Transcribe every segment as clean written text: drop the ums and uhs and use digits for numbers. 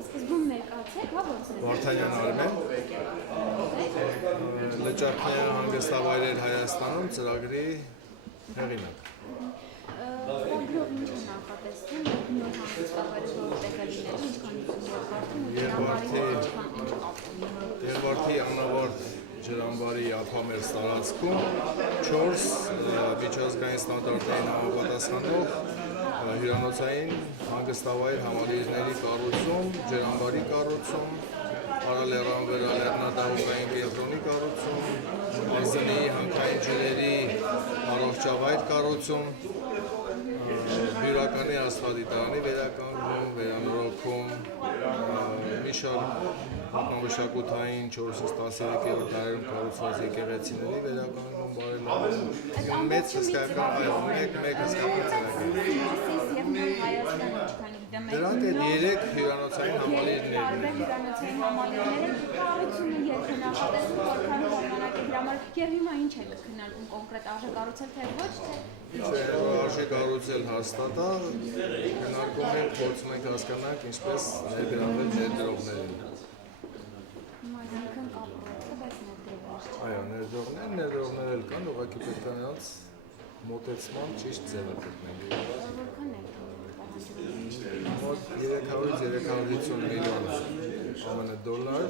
Սկզբում ներկայացեք, հա, ո՞նց է։ Վարդանյան Արմեն, լճակնային հանգստավայրեր Հայաստանում ծրագրի հեղինակ։ Ծրագրով ինչ է նախատեսվում, նոր հանգստավայրը որտեղ է լինելու, Երվարդի անավարտ ջրամբարի ափամերձ տարածքում 4 միջազգային ստանդարտներին համապատասխանող հյուրանոցային հանգստավայր համալիրների կառուցում, ջրամբարի կառուցում, Արալեռան-Վերալեռնադահուկային կենտրոնի կառուցում, Ազնի հանքային ջրերի առողջավայր կառուցում, հյուրականի ասֆալտիտարանի վերականգնում, վերանորոգում, մի շարք մշակութային 4-13-րդ դարերում կառուցված եկեղեցիների վերականգնում, բարելավում, մեծ հսկայական մեկ հսկայական ծրագիր։ Դրանք այդ 3 հյուրանոցային համալիրներն են։ Հյուրանոցային համալիրները կառուցումը երբ է նախատեսվում, որքան ժամանակի համար եւ հիմա ինչ է քննարկում կոնկրետ արժե կառուցել թե ոչ թե արժե կառուցել հաստատ է, քննարկում ենք, փորձում ենք հասկանալ ինչպես ներգրավել ներդրողներին։ Հիմա կապրոցը, բայց ներդրողներ։ Այո, ներդրողներ էլ կան, ուղղակի պետք է նրանց մոտեցման ճիշտ ձևը գտնենք։ Որքան է պահանջվում։ Մոտ 300-350 միլիոն ԱՄՆ դոլար։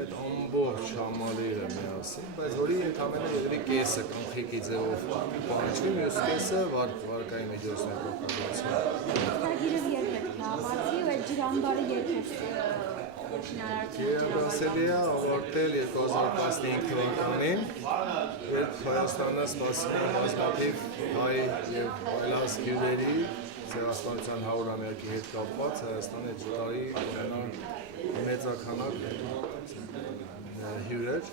Այդ ամբողջ համալիրը միասին, բայց որի ընդամենը եւրի կեսը կանխիկի ձևով պահանջվի, մյուս կեսը վարկային միջոցներով կողմնացվի։ Ծրագիրը երբ է ավարտվի, ու այդ ջրամբարը երբ է Գերադասելի է ավարտել 2015 թվականին, երբ Հայաստանը սպասում է բազմաթիվ հայ եւ այլաց հյուրերի Ցեղասպանության 100-ամյակի հետ կապված Հայաստանի այդ տարի մեծաքանակ հյուրեր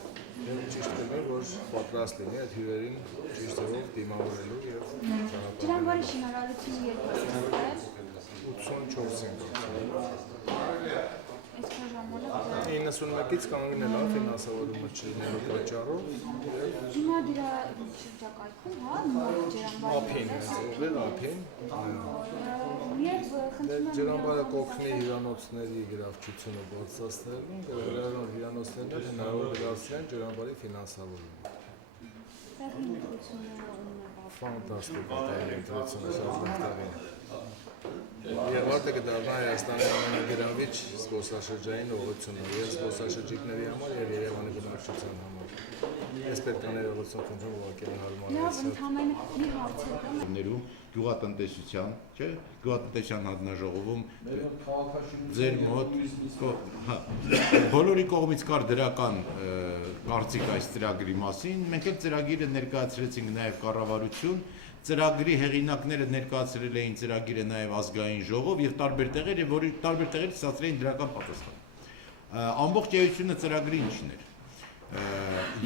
եւ ճիշտ կլինի, որ պատրաստ լինի այդ հյուրերին ճիշտ ձևով դիմավորելու եւ ջրամբարի շինարարությունը երբ է սկսվել 84-ին։ Այսքան ժամանակ 91-ից կանգնել է ֆինանսավորումը չլինելու պատճառով հիմա դրա շրջակայքում, հա, ջրամբարի ափին, ուղիղ ափին, Երբ խնդրում եմ ջրամբարը կօգնի հյուրանոցների գրավչությունը բարձրացնելուն, գրավարան հյուրանոցներն էլ հնարավոր դարձնեն ջրամբարի ֆինանսավորումը։ Ֆանտաստիկ է ընտրությունը շարժման Երվարդը կդառնա Հայաստանի ամենագրավիչ զբոսաշրջային ուղղությունը եւ զբոսաշրջիկների համար եւ Երևանի բնակչության համար։ Ես պետք է ներողություն խնդրեմ ուղղակի հարմարացնել։ Լավ, ընդհանրապես մի հարց է։ Գյուղատնտեսության, չէ, գյուղատնտեսության հանձնաժողովում ձեր մոտ բոլորի կողմից կար դրական կարծիք այս ծրագրի մասին, մենք էլ ծրագիրը ներկայացրեցինք նաև կառավարություն, ծրագրի հեղինակները ներկայացրել էին ծրագիրը նաև ազգային ժողով եւ տարբեր տեղեր, որի տարբեր տեղերից ստացել էին դրական պատասխան։ Ամբողջ էությունը ծրագրի ինչն էր։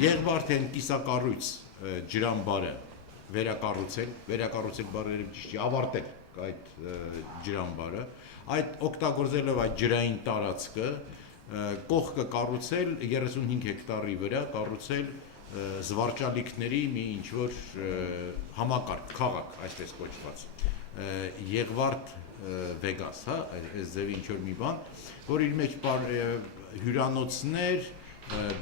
Եղվարդեն կիսակառույց ջրամբարը վերակառուցել բարերը ճիշտ է, ավարտել այդ ջրամբարը, այդ օգտագործելով այդ ջրային տարածքը, կողքը կառուցել 35 հեկտարի վրա, կառուցել զվարճալիքների մի ինչ-որ համակարգ, քաղաք, այսպես կոչված, Եղվարդ Վեգաս, հա, այս ձևի ինչ-որ մի բան, որ իր մեջ հյուրանոցներ,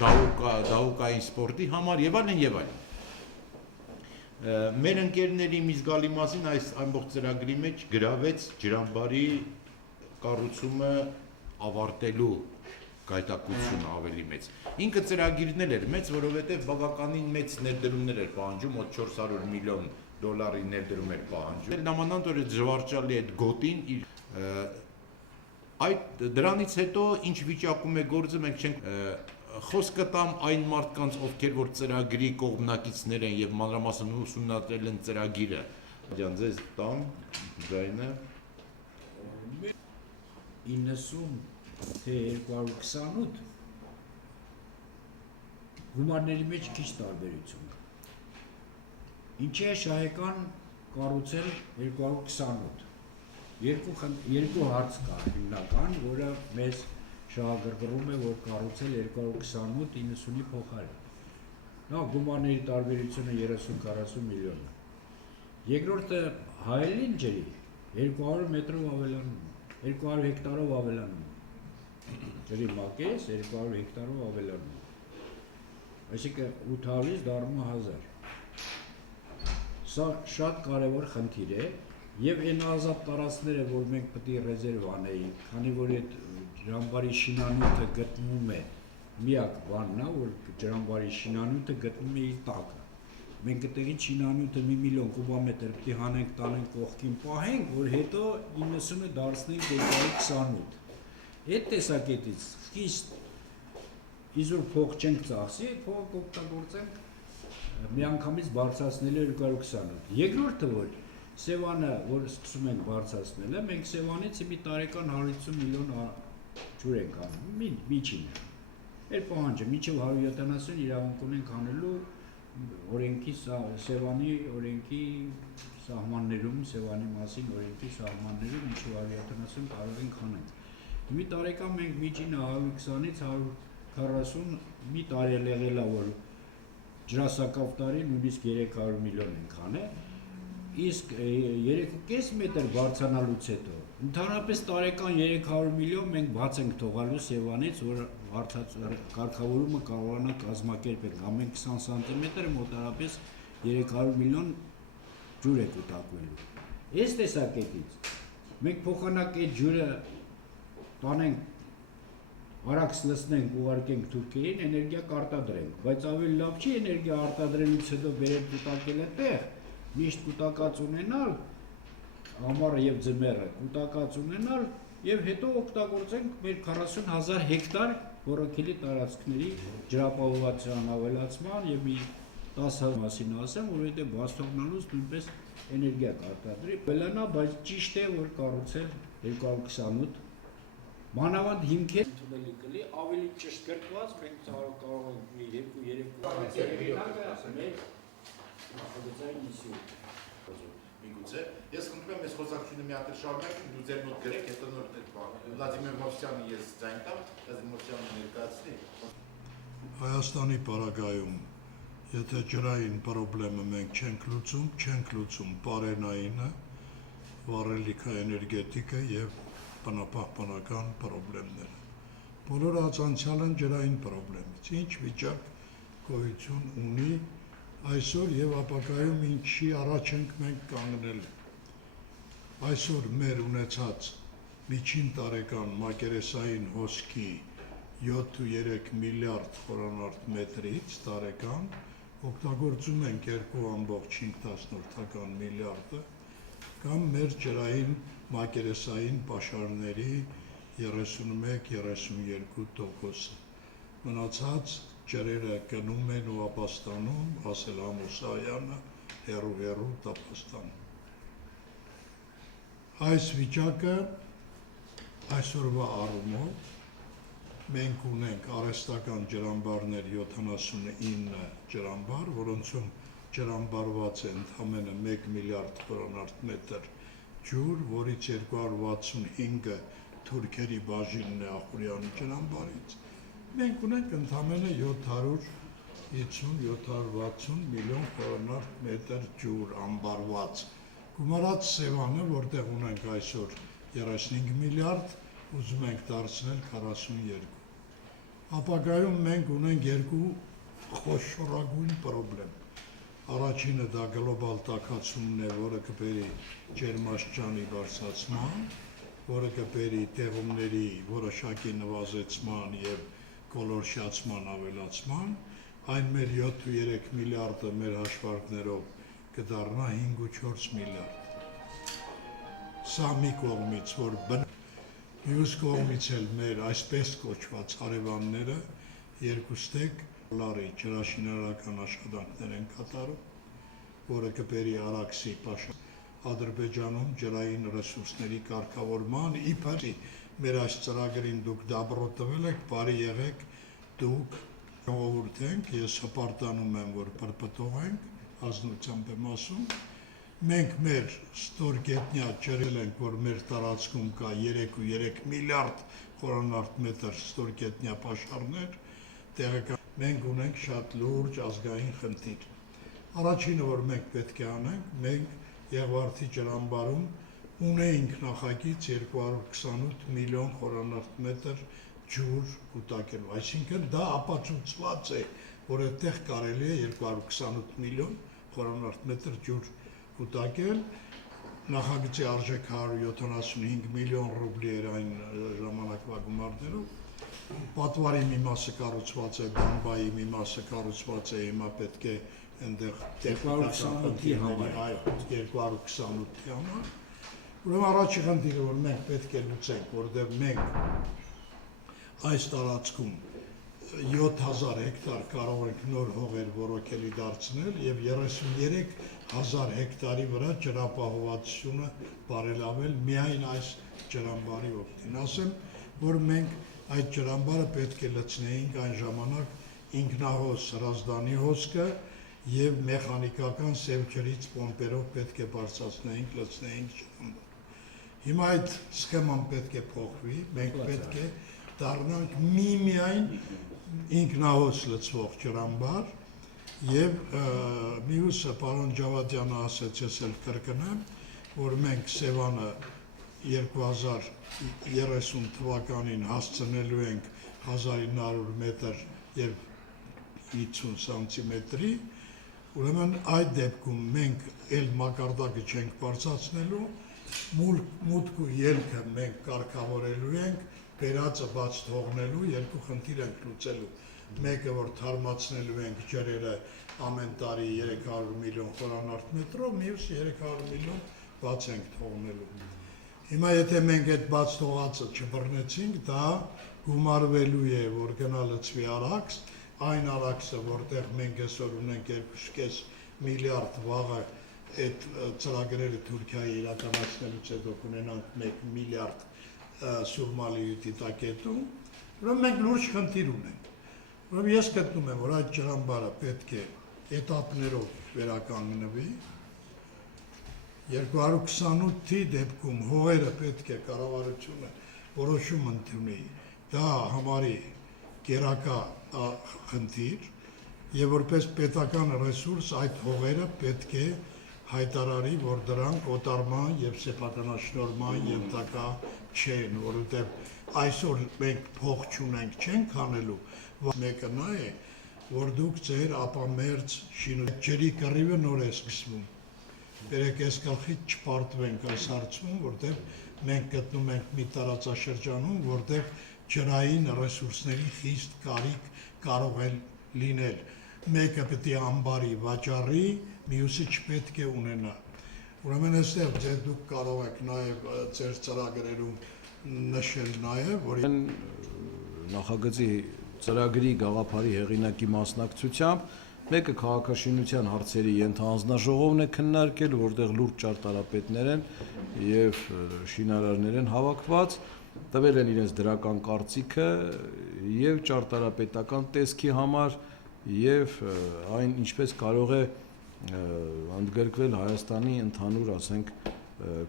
դահուկային սպորտի համար եւ այլն եւ այլն։ Մեր ընկերների մի զգալի մասին այս ամբողջ ծրագրի մեջ գրավեց ջրամբարի կառուցումը ավարտելու գայթակղությունը ավելի մեծ։ Ինքը ծրագիրն էլ էր մեծ, որովհետև բավականին մեծ ներդրումներ էր պահանջում, մոտ 400 միլիոն դոլարի ներդրում էր պահանջում։ Նամանանդ որ զվարճալի այդ գոտին այդ դրանից հետո ինչ վիճակում է գործը, մենք չենք խոսքը տամ այն մարդկանց, ովքեր որ ծրագրի կողմնակիցներ են եւ մանրամասն ուսումնասիրել են ծրագիրը։ Ձեզ տամ ձայնը 90 թե 228 գումարների մեջ քիչ տարբերություն կա։ Ինչի է շահեկան կառուցել 228։ Երկու հարց կա հիմնական, որը մեզ շահագրգռում է, որ կառուցել 228-90-ի փոխարեն։ Նա գումարների տարբերությունը 30-40 միլիոն է։ Երկրորդը հայելին ջրի 200 մետրով ավելանում է։ 200 հեկտարով ավելանում։ Ջրի մակես 200 հեկտարով ավելանում։ Այսինքն 800-ից դառնում է 1000։ Սա շատ կարևոր խնդիր է եւ այն ազատ տարածքները, որ մենք պետք է ռեզերվ անեինք, քանի որ այդ ջրամբարի շինանյութը գտնվում է միակ բանն է, որ ջրամբարի շինանյութը գտնվում է իր տակը։ Մենք այդտեղի շինանյութը 1 միլիոն կուբամետր պետք է հանենք, տանենք կողքին պահենք, որ հետո 90-ը դարձնենք 228։ Այդ տեսակետից խիստ իզուր փող չենք ծախսի, այդ փողը կօգտագործենք միանգամից բարձրացնելու 228։ Երկրորդը որ Սևանը, որ սկսում ենք բարձրացնելը, մենք Սևանից մի տարեկան 150 միլիոն ջուր ենք անում, միջինը։ Այդ պահանջը մինչև 170 իրավունք ունենք անելու օրենքի Սևանի օրենքի սահմաններում, Սևանի մասին օրենքի սահմաններում մինչև 170 կարող ենք անենք։ Մի տարեկան մենք միջինը 120-ից 140 մի տարի եղել է, որ ջրասակավ տարի նույնիսկ 300 միլիոն ենք անել, իսկ 3.5 մետր բարձրանալուց հետո ընդհանրապես տարեկան 300 միլիոն մենք բաց ենք թողալու Սևանից, որ կարգավորումը կարողանա կազմակերպել, ամեն 20 սանտիմետր մոտարապես 300 միլիոն ջուր է կուտակվելու։ Այս տեսակետից մենք փոխանակ այդ ջուրը տանենք արաքս լցնենք ուղարկենք Թուրքիային, էներգիա կարտադրենք, բայց ավելի լավ չի էներգիա արտադրելուց հետո բերել կուտակելը տեղ, միշտ կուտակած ունենալ, ամառը եւ ձմեռը կուտակած ունենալ եւ հետո օգտագործենք մեր 40,000 հեկտար ռոռոքելի տարածքների ջրապահովության ավելացման եւ մի 10 մասին ասեմ, որովհետեւ բաց թողնալուց նույնպես էներգիա կարտադրի, բելանա, բայց ճիշտ է որ կառուցել 228 մանավանդ հիմքեր ընդունելի կլի, ավելի ճշգրտված, մենք կարող ենք մի 2-3 նախագծային միսիոն։ Միգուցե, ես խնդրում եմ այս խոսակցությունը մի հատ շարունակենք, դու ձեր մոտ գրեք, հետո նոր Վլադիմիր Մովսյանը ես ձայն տամ, Վլադիմիր Մովսյանը ներկայացնի։ Հայաստանի պարագայում, եթե ջրային պրոբլեմը մենք չենք լուծում պարենայինը, վառելիքը, էներգետիկը եւ բնապահպանական պրոբլեմները։ Բոլոր ածանցյալ են ջրային պրոբլեմից, ինչ վիճակ գոյություն ունի այսօր եւ ապագայում ինչի առաջ ենք մենք կանգնել։ Այսօր մեր ունեցած միջին տարեկան մակերեսային հոսքի 7.3 միլիարդ խորանարդ մետրից տարեկան օգտագործում ենք 2.5 միլիարդը կամ մեր ջրային մակերեսային պաշարների 31-32%-ը։ Մնացած ջրերը գնում են ու ապաստանում, ասել Ամուսայանը, հեռու տապաստանում։ Այս վիճակը այսօրվա առումով մենք ունենք արհեստական ջրամբարներ 79 ջրամբար, որոնցում ջրամբարված է ընդամենը 1 միլիարդ խորանարդ մետր ջուր, որից 265-ը թուրքերի բաժինն է Ախուրյանի ջրամբարից։ Մենք ունենք ընդամենը 750-760 միլիոն խորանարդ մետր ջուր ամբարված։ Գումարած Սևանը, որտեղ ունենք այսօր 35 միլիարդ, ուզում ենք դարձնել 42։ Ապագայում մենք ունենք երկու խոշորագույն պրոբլեմ։ Առաջինը դա գլոբալ տաքացումն է, որը կբերի ջերմաստիճանի բարձրացման, որը կբերի տեղումների որոշակի նվազեցման եւ կոլորշիացման ավելացման, այն մեր 7.3 միլիարդը մեր հաշվարկներով կդառնա 5.4 միլիարդ։ Սա մի կողմից, որ մյուս կողմից էլ մեր այսպես կոչված հարևանները երկուստեք $2 ջրաշինարարական աշխատանքներ են կատարում, որը կբերի Արաքսի պաշար Ադրբեջանում ջրային ռեսուրսների կարգավորման, իբր մեր այս ծրագրին դուք դաբրո տվել եք, բարի եղեք, դուք ժողովուրդ ենք, ես հպարտանում եմ, որ պրպտող ենք, ազնությամբ եմ ասում, մենք մեր ստորգետնյա ջրել ենք, որ մեր տարածքում կա 3.3 միլիարդ խորանարդ մետր ստորգետնյա պաշարներ, տեղական մենք ունենք շատ լուրջ ազգային խնդիր։ Առաջինը, որ մենք պետք է անենք, մենք Եղվարդի ջրամբարում ունեինք նախագիծ 228 միլիոն խորանարդ մետր ջուր կուտակելու, այսինքն դա ապացուցված է, որ այդտեղ կարելի է 228 միլիոն խորանարդ մետր ջուր կուտակել, նախագծի արժեքը 175 միլիոն ռուբլի էր այն ժամանակվա գումարներով, պատվարի մի մասը կառուցված է, բամբայի մի մասը կառուցված է, հիմա պետք է այնտեղ 228-ի համար, այո, 228-ի համար, ուրեմն առաջի խնդիրը, որ մենք պետք է լուծենք, որտեղ մենք այս տարածքում 7000 հեկտար կարող ենք նոր հողեր որոքելի դարձնել եւ 33000 հեկտարի վրա ջրապահովվածությունը բարելավել միայն այս ջրամբարի օգտին։ Ասեմ, որ մենք այդ ջրամբարը պետք է լցնեինք այն ժամանակ ինքնահոս Հրազդանի հոսքը եւ մեխանիկական սև ջրից պոմպերով պետք է բարձրացնեինք, լցնեինք ջրամբար։ Հիմա այդ սխեման պետք է փոխվի, մենք պետք է դառնանք միմիայն ինքնահոս լցվող ջրամբար եւ մյուսը պարոն Ջավադյանը ասաց, ես էլ կրկնեմ, որ մենք Սևանը 2030 թվականին հասցնելու ենք 1900 մետր եւ 50 սանտիմետրի, ուրեմն այդ դեպքում մենք էլ մակարդակը չենք բարձրացնելու, մուտք ու ելքը մենք կարգավորելու ենք, բերածը բաց թողնելու, երկու խնդիր ենք լուծելու, մեկը որ թարմացնելու ենք ջրերը ամեն տարի 300 միլիոն խորանարդ մետրով, մյուսը 300 միլիոն բաց ենք թողնելու։ Հիմա եթե մենք այդ բաց թողածը չբռնեցինք, դա գումարվելու է, որ գնա լցվի Արաքս, այն Արաքսը, որտեղ մենք այսօր ունենք 2.5 միլիարդ, վաղը այդ ծրագրերը Թուրքիայի իրականացնելուց հետո կունենանք 1 միլիարդ Սուրմալիի տակետում, ուրեմն մենք լուրջ խնդիր ունենք։ Ուրեմն ես գտնում եմ, որ այդ ջրամբարը պետք է էտապներով վերականգնվի, 228-ի դեպքում հողերը պետք է կառավարությունը որոշում ընդունի, դա համարի գերակա խնդիր եւ որպես պետական ռեսուրս այդ հողերը պետք է հայտարարի, որ դրանք օտարման եւ սեփականաշնորհման ենթակա չեն, որովհետեւ այսօր մենք փող չունենք, չենք անելու, մեկը նա է, որ դուք ձեր ապամերձ ջրի կռիվը նոր է սկսվում։ Բերեք այս գլխից չպարտվենք այս հարցում, որտեղ մենք գտնում ենք մի տարածաշրջանում, որտեղ ջրային ռեսուրսների խիստ կարիք կարող է լինել։ Մեկը պետք է ամբարի վաճառի, մյուսը չպետք է ունենա։ Ուրեմն այստեղ ձեր դուք կարող եք նաև ձեր ծրագրերում նշել նաև, որ նախագծի ծրագրի գաղափարի հեղինակի մասնակցությամբ մեկը քաղաքաշինության հարցերի ենթահանձնաժողովն է քննարկել, որտեղ լուրջ ճարտարապետներ են եւ շինարարներ են հավաքված, տվել են իրենց դրական կարծիքը եւ ճարտարապետական տեսքի համար եւ այն ինչպես կարող է ընդգրկվել Հայաստանի ընդհանուր, ասենք,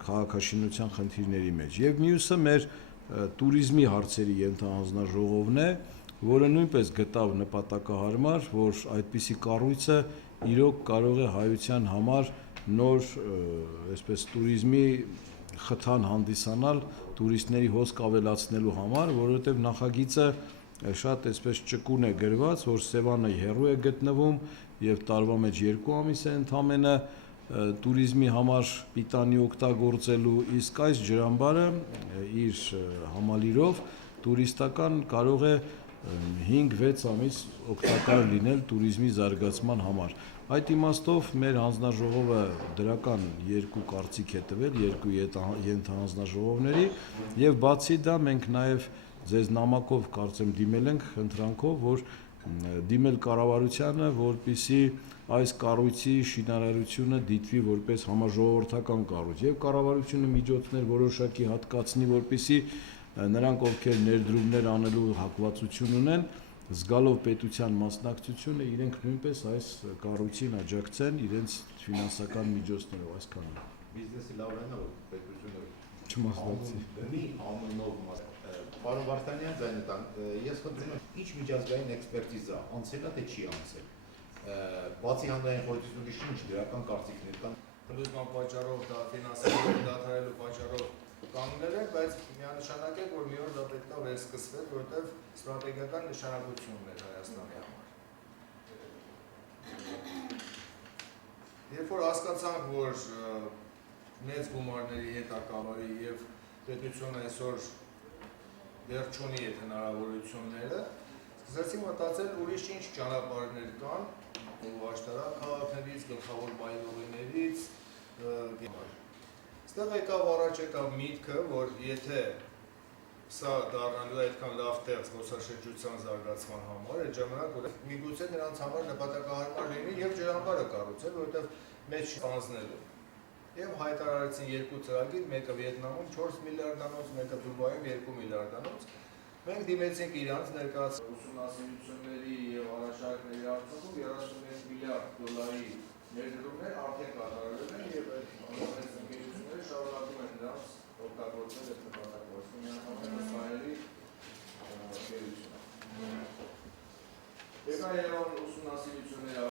քաղաքաշինության խնդիրների մեջ։ Եվ մյուսը մեր տուրիզմի հարցերի ենթահանձնաժողովն է, որը նույնպես գտավ նպատակահարմար, որ այդպիսի կառույցը իրոք կարող է հայության համար նոր, այսպես տուրիզմի խթան հանդիսանալ տուրիստների հոսք ավելացնելու համար, որովհետև նախագիծը շատ այսպես ճկուն է գրված, որ Սևանը հեռու է գտնվում եւ տարվա մեջ 2 ամիս է ընդամենը տուրիզմի համար պիտանի օգտագործելու, իսկ այս ջրամբարը իր համալիրով տուրիստական կարող է 5-6 ամիս օգտակար լինել տուրիզմի զարգացման համար։ Այդ իմաստով մեր հանձնաժողովը դրական 2 կարծիք է տվել, 2 ենթահանձնաժողովների եւ բացի դա մենք նաեւ ձեզ նամակով կարծեմ դիմել ենք խնդրանքով, որ դիմել կառավարությանը, որպիսի այս կառույցի շինարարությունը դիտվի որպես համաժողովրդական կառույց եւ կառավարությունը միջոցներ որոշակի հատկացնի, որպիսի նրանք, ովքեր ներդրումներ անելու հակվածություն ունեն, զգալով պետության մասնակցությունը, իրենք նույնպես այս կառույցին աջակցեն իրենց ֆինանսական միջոցներով, այսքանը։ Բիզնեսի լավ է, որ պետությունը չմասնակցի։ Անունով Պարոն Վարդանյան, ձայնետան, ես խնդրում եմ, ինչ միջազգային էքսպերտիզա անցել է, թե չի անցել։ Բացի հանրային խորհրդի ինչ դրական կարծիքներ կան։ ընդդիմության պատճառով դա ֆինանսավորել դադարելու պատճառով կանգնել է, բայց միանշանակ է, որ մի օր դա պետք է վերսկսվի, որովհետև ստրատեգիական նշանակություն ուներ Հայաստանի համար։ Երբ որ հասկացանք, որ մեծ գումարների հետակալարի եւ պետությունը այսօր դեռ չունի այդ հնարավորությունները, սկսեցինք մտածել ուրիշ ինչ ճանապարհներ կան աշտարակ քաղաքներից, գլխավոր բայողիներից, Այստեղ եկավ առաջ եկավ միտքը, որ եթե սա դառնալու այդքան լավ տեղ զբոսաշրջության զարգացման համար, այդ ժամանակ որ միգուցե նրանց համար նպատակահարմար լինի եւ ջրամբարը կառուցել, որովհետեւ մեծ շանսնելու։ Եվ հայտարարեցին երկու ծրագիր, մեկը Վիետնամում 4 միլիարդանոց, մեկը Դուբայում 2 միլիարդանոց։ Մենք դիմեցինք իրանց ներկայացրած ուսումնասիրությունների եւ առաջարկների արդյունքում 31 միլիարդ դոլարի ներդրումներ արդեն կատարվել են եւ այդ ընկերությունները շարունակում են նրանց օգտագործել այդ նպատակով։ Միանգամայն ընկերություն։ Եկա Երևան ուսումնասիրությունների